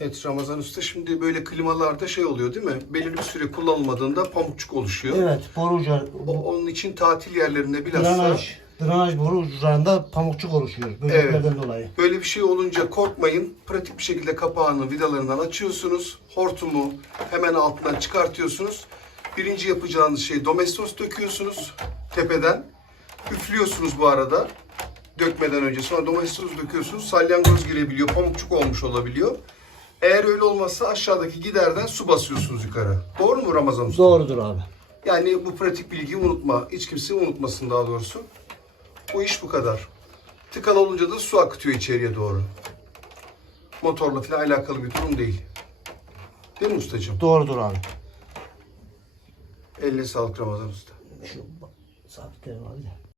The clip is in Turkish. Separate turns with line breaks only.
Evet Ramazan Usta şimdi böyle klimalarda şey oluyor değil mi? Belirli bir süre kullanılmadığında pamukçuk oluşuyor.
Evet, boru ucu,
O- onun için tatil yerlerinde bilhassa
drenaj, drenaj boru uçlarında pamukçuk oluşuyor. Böceklerden dolayı.
böyle bir şey olunca korkmayın. Pratik bir şekilde kapağını vidalarından açıyorsunuz. Hortumu hemen altından çıkartıyorsunuz. Birinci yapacağınız şey domestos döküyorsunuz tepeden. Üflüyorsunuz bu arada dökmeden önce. Sonra domestos döküyorsunuz. Salyangoz girebiliyor, pamukçuk olmuş olabiliyor. Eğer öyle olmazsa aşağıdaki giderden su basıyorsunuz yukarı. Doğru mu Ramazan Usta?
Doğrudur abi.
Yani bu pratik bilgiyi unutma. Hiç kimse unutmasın daha doğrusu. Bu iş bu kadar. Tıkalı olunca da su akıtıyor içeriye doğru. Motorla falan alakalı bir durum değil. Değil mi ustacığım?
Doğrudur abi.
Eline sağlık Ramazan Usta.
Şu sabitleyelim abi de.